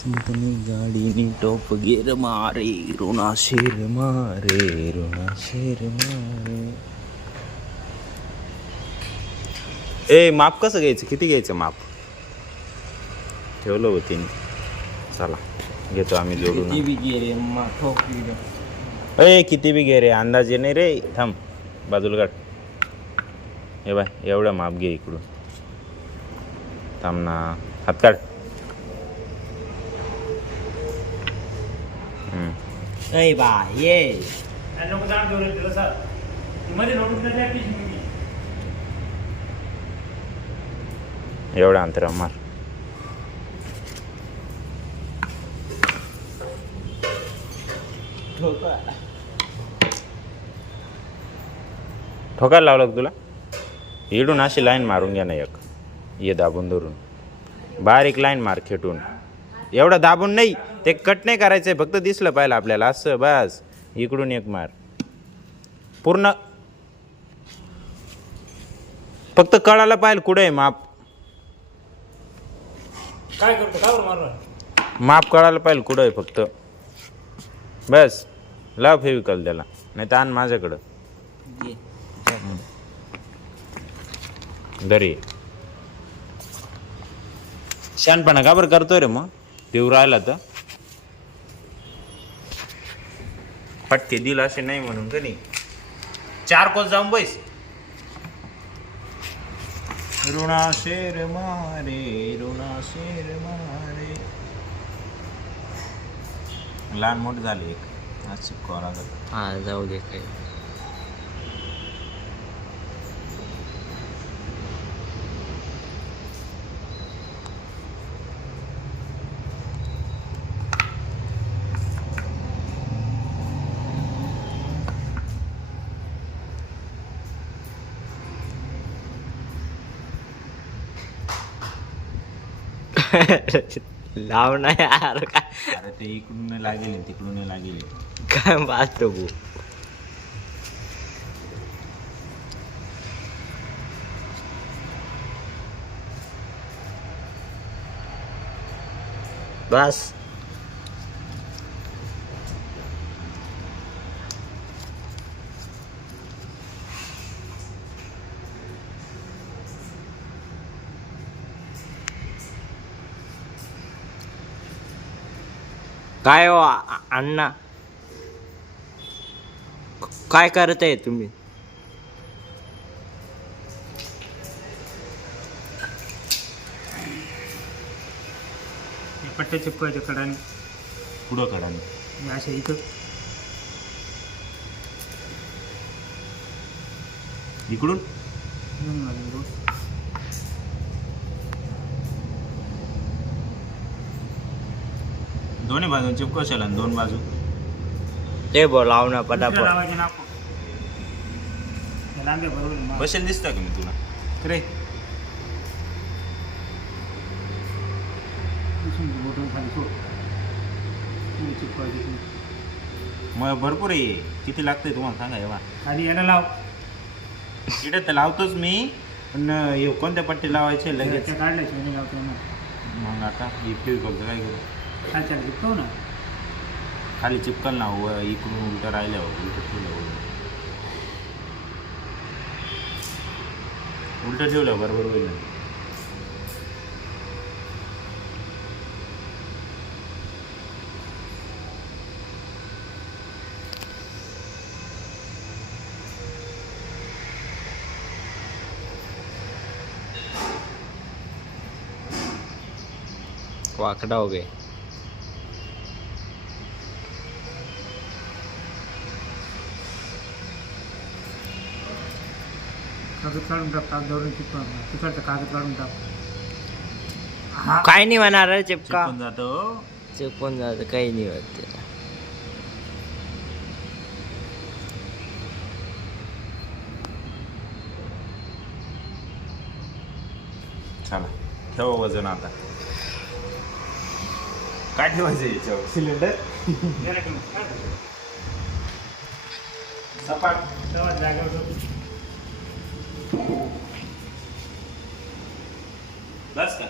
किस्मतनी गाडीनी टॉप गेर मारे रोना शेर मारे रोना शेर मारे. ए माप कसं घ्यायचं, किती घ्यायचं माप ठेवलं होती. चला घेतो आम्ही जोडून. ए किती बी घे रे, अंदाजे नाही रे. थांब बाजूला काढ. हे बाय एवढं माप घे इकडून. थांब ना, हात काढ. एवढं अंतर मार. ठोकायला लावलं का तुला? इडून अशी लाईन मारून घ्या ना एक. ये दाबून धरून बारीक लाईन मार खेटून. एवढं दाबून नाही, ते कट नाही करायचंय, फक्त दिसलं पाहिजे आपल्याला असं बस. इकडून एक मार पूर्ण, फक्त कळायला पाहिजे कुठे आहे माप. काय करतो का माप कळायला पाहिजे कुठं आहे फक्त बस. लाव फेविकल त्याला, नाही तर आण माझ्याकडं. दरी शानपणा का बरं करतोय रे मग? देऊ राहिला तर फटके दिल असे नाही म्हणून का नाही. 4 कोस जाऊन बैस. ऋणा शेर मारे ऋणा शेर मारे. लहान मोठ झाले एक आज शिकवा. हा जाऊ दे काही. लाव ना यार. काय अरे ते इकडून नाही लागेल तिकडून नाही लागेल. काय बात रे. बस काय हो अण्णा, काय करत आहे तुम्ही? पट्टे चिपकायच्या कडाने पुढं कडाने अशा इथं इकडून. दोन्ही बाजू चिपकवशाल आणि 2 बाजू ते बोलाव ना पटापट. लावायचे ना लांबे बरोबर बसेल दिसतं का मी तुला रे? मग भरपूर आहे. किती लागतंय तुम्हाला सांगा. एव्हा खाली याला लाव. इकडे तर लावतोच मी, पण कोणत्या पट्टी लावायचे लगेच काढल्याशिवाय नाही लावतो ना. मग आता फेविकॉलचं काय करू? खालच्या चिपकव ना. खाली चिपकल ना. इकडून उलटं राहिल्यावर उलटं ठेवलं बरोबर होईल ना. वाकडा हो गए. कागद काढून टाक. कागदावरून चिपका. तिकडचं कागद काढून टाक. काय नाही म्हणणार रे चिपका. चिपकून जातो. चिपकून जात काही नाही होत ते. चला ठेवा वजन. आता काय ठेवायचं याच्यावर? सिलेंडर सपाट जागेवर बस का?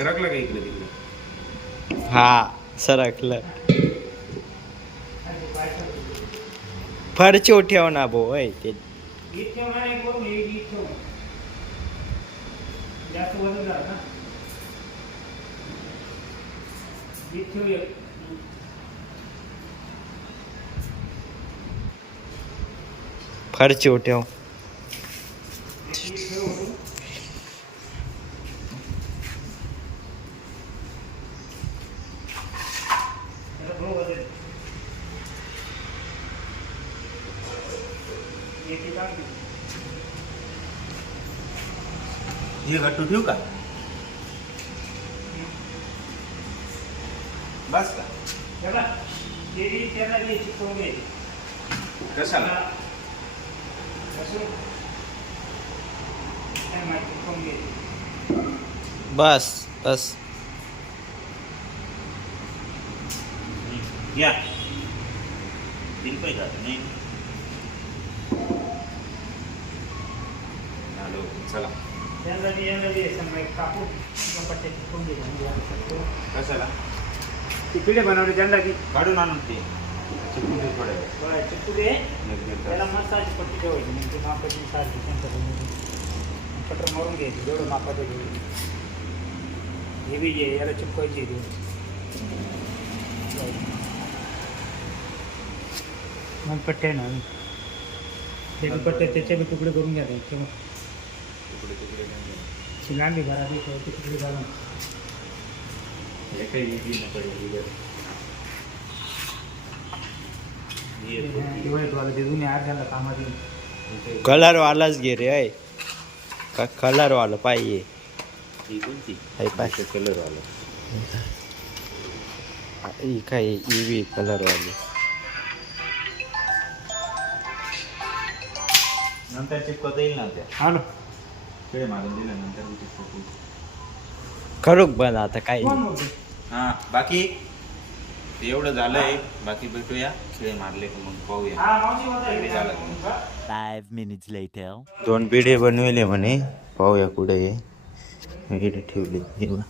सरकलं का इकडे तिकडे? हा सरकलं. फरची ठेव ना भाऊ ते वीज ठेवणार एक वरून हे वीज ठेव. जास्त वजन झालं ना. वीज ठेव एक. फरची ठेव. वीज ठेव वरून. त्याला थोडं वजन. याची टाकली. हे गट्टू ठेवू का? बस का? त्याला ते त्याला जे चिकटवून घ्यायचे. कशाला? असं काय माहिती चिकटवून घ्यायचे. बस बस. या तीन पैसा नाही. हॅलो चला. त्याला जे समजा एक कापून किंवा पट्ट्या चिकटवून घ्यायचे म्हणजे आपण शकतो. कशाला? ते पिढे बनवले त्यांना की काढून आणून ते चिकून दे थोड्या वेळ. बरं चिकटू दे. त्याला मस्त अशी पट्टी ठेवायची म्हणजे मापाची सारखी त्यांच्याकडून पटर मारून घ्यायची जेवढं मापाचं घेऊन. हे बी जे याला चिपकायची मग पट्ट्या ना ते बी पट्ट्या त्याचे बी तुकडे करून घ्या किंवा लांबी घरात ते तुकडे घालून ते जुने आठ झाला कामात कलर वालाच घे रे आहे का कलर वाला पाहिजे. कोणती आहे पाहिजे कलर आला काय ईवी कलर वाली. नंतर चिपकवता येईल ना त्या हॅलो खेळ मारून दिल्यानंतर चिपकवतो. करूक बन आता काय हां बाकी एवढं झालंय. बाकी भेटूया खेळ मारले का मग पाहूया. 5 minutes later. 2 पिढे बनवले म्हणे. पाहूया कुठे आहे. इकडे ठेवले. हे बघ.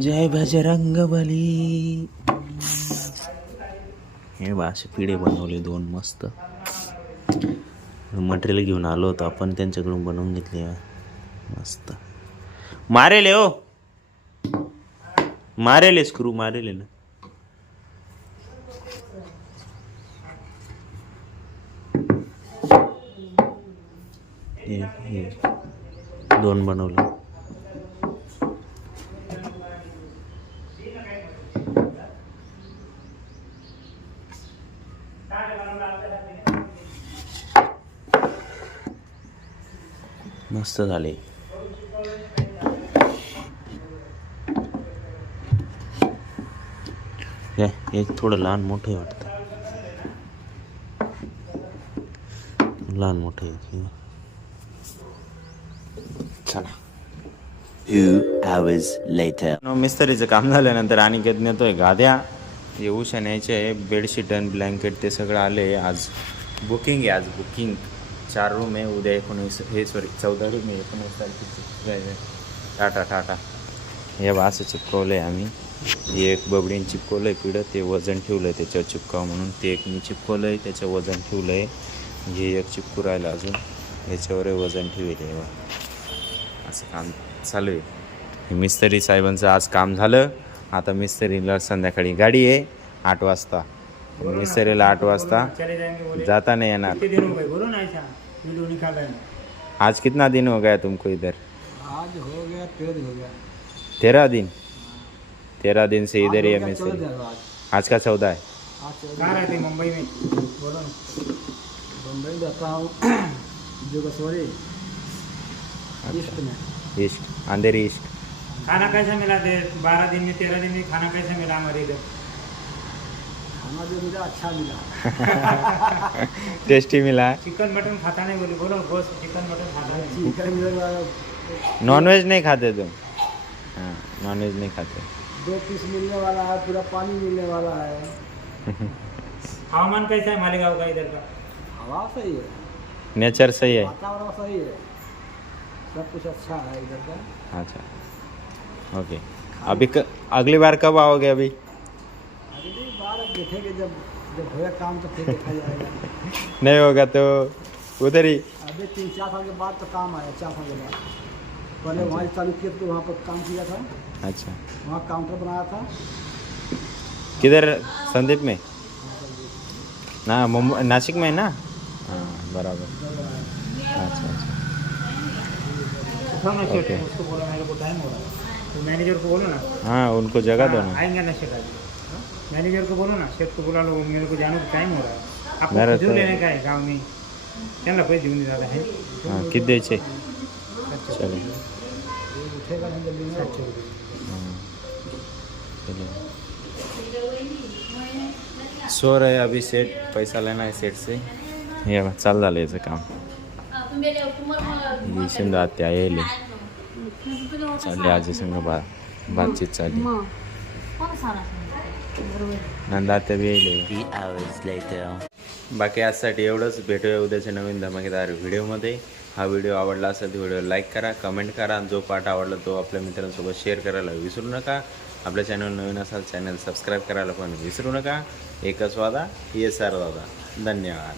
जय बजरंग बली. हे बा असे पिढे बनवले 2 मस्त. मटेरियल घेऊन आलो होतो आपण त्यांच्याकडून बनवून घेतले मस्त. मारेल हो मारेल स्क्रू मारेल ना. हे 2 बनवले. मस्त झाले. हे थोडं लहान मोठं आहे वाटतं. लहान मोठं आहे. चला 2 hours later. मिस्त्रीचं काम झाल्यानंतर अनिकेत नेतोय गाद्या. येऊ न्यायचे आहे. बेडशीट आणि ब्लँकेट ते सगळं आले. आज बुकिंग आहे. आज बुकिंग 4 रूम आहे. उद्या 14 रूम आहे. 19 तारखेची टाटा हे बा असं चिपकवलं आहे आम्ही. एक बबडीन चिपकवलं आहे पिढं. ते वजन ठेवलं आहे त्याच्यावर चिपकावं म्हणून. ते एक मी चिपकवलं आहे त्याचं वजन ठेवलं आहे. हे एक चिपकू राहिलं अजून याच्यावर वजन ठेवलं आहे. असं काम चालू आहे. मिस्त्री साहेबांचं आज काम झालं. आता मिस्त्रीला संध्याकाळी गाडी आहे 8 वाजता. मिस्त्रीला 8 वाजता जाता नहीं येणार. आज कितना दिन हो गया तुमको इधर? आज हो गया 13 दिन हो गया. 13 दिन. 13 दिन से इधर ही है मिस्त्री. आज का 14 है. कहाँ रहते मुंबई में? बोलो मुंबई जाता हूँ जोगेश्वरी ईस्ट में. East Andheri east. खाना कैसा मिला? 12 दिन में 13 दिन में खाना कैसा मिला हमारे इधर? खाना जो मिला अच्छा मिला. टेस्टी मिला. चिकन मटन खाता नहीं बोले. बोलो बॉस चिकन मटन खाता नहीं. चिकन मिला. नॉनवेज नहीं खाते तुम? हाँ नॉनवेज नहीं खाते. 2 पीस मिलने वाला है. पूरा पानी मिलने वाला है. हवामान कैसा है मालेगांव का इधर का? हवा सही है. नेचर सही है. वातावरण सही है. सब कुछ अच्छा है इधर का. अच्छा ओके अभी अगली बार कब आओगे अभी? अगली बार अब देखेंगे जब होगा काम तो फिर देखा जाएगा। नहीं होगा तो उधर ही। अभी 3-4 साल के बाद तो काम आया, 4 साल के बाद। पहले वहाँ चालू किया तो वहाँ पर काम किया था, अच्छा वहाँ काउंटर बनाया था। किधर? संदीप में ना, मुंबई नासिक में है ना? हाँ बराबर। अच्छा अच्छा उठाओ ना शेट, ओके। उसको बोलो मेरे को टाइम हो रहा है, तो मैनेजर को बोलो ना। हाँ उनको जगह दो हाँ, ना। आएंगे ना शेट आज। मैनेजर को बोलो ना, शेट को बुला लो, मेरे को जाने का टाइम हो रहा है। आपको मेरा खजूर तो- लेने का है गाँव में, चल पैसे देऊन ज़्यादा है। हाँ किती द्यायचे? चलो उठेगा नहीं जल्दी में। सो रहे अभी सेट, पैसा लेना है सेट से. हे बघ चालू झालं याचं काम. ही शिंदा आत्या येईल चालली आजी संग बातचीत चालली. नंदा आत्या बी येईल. 3 hours later. बाकी आजसाठी एवढंच. भेटूया उद्याच्या नवीन धमाकेदार व्हिडिओमध्ये. हा व्हिडिओ आवडला असेल तर व्हिडिओ लाईक करा, कमेंट करा. जो पार्ट आवडला तो आपल्या मित्रांसोबत शेअर करायला विसरू नका. आपल्या चॅनल नवीन असाल चॅनल सबस्क्राईब करायला पण विसरू नका. एकच वादा, ये सार दादा. धन्यवाद.